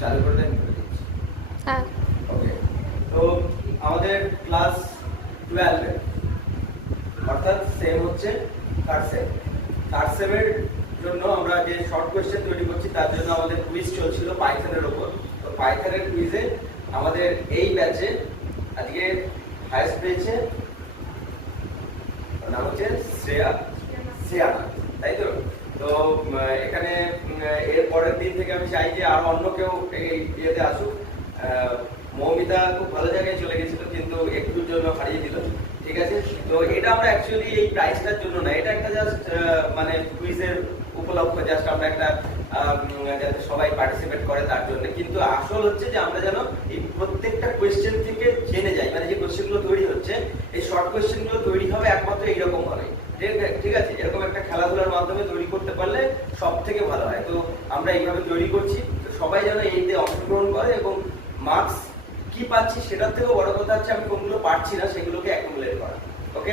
চালু করে দেন করে দিচ্ছি। হ্যাঁ। ওকে, তো আমাদের ক্লাস 12 অর্থাৎ সেম হচ্ছে থার্ড সেম। থার্ড সেমের জন্য আমরা যে শর্ট কোয়েশ্চেন তৈরি করছি তার জন্য আমাদের কুইজ চলছিল পাইথনের উপর। তো পাইথনের কুইজে আমাদের এই ব্যাচে আজকে হাইয়েস্ট পেয়েছে নাম হচ্ছে শ্রেয়া, তাই তো? তো এখানে এর পরের দিন থেকে আমি চাই যে আরো অন্য কেউ এই ইয়েতে আসুক। মৌমিতা খুব ভালো জায়গায় চলে গেছিল কিন্তু একটুর জন্য হারিয়ে দিল, ঠিক আছে? তো এটা আমরা অ্যাকচুয়ালি এই প্রাইজটার জন্য না, এটা একটা জাস্ট মানে কুইজের উপলক্ষ, জাস্ট আমরা একটা যাতে সবাই পার্টিসিপেট করে তার জন্য। কিন্তু আসল হচ্ছে যে আমরা যেন এই প্রত্যেকটা কোয়েশ্চেন থেকে জেনে যাই, মানে যে কোয়েশ্চেনগুলো তৈরি হচ্ছে এই শর্ট কোয়েশ্চেনগুলো তৈরি হবে একমাত্র এইরকম ভাবে, ঠিক আছে? এরকম একটা খেলাধুলার মাধ্যমে তৈরি করতে পারলে সব থেকে ভালো হয়। তো আমরা এইভাবে তৈরি করছি, সবাই যেন এইতে অংশগ্রহণ করে এবং মার্কস কি পাচ্ছি সেটার থেকেও বড় কথা হচ্ছে আমি কোনগুলো পারছি না সেগুলোকে অ্যাকুমুলেট করা। ওকে,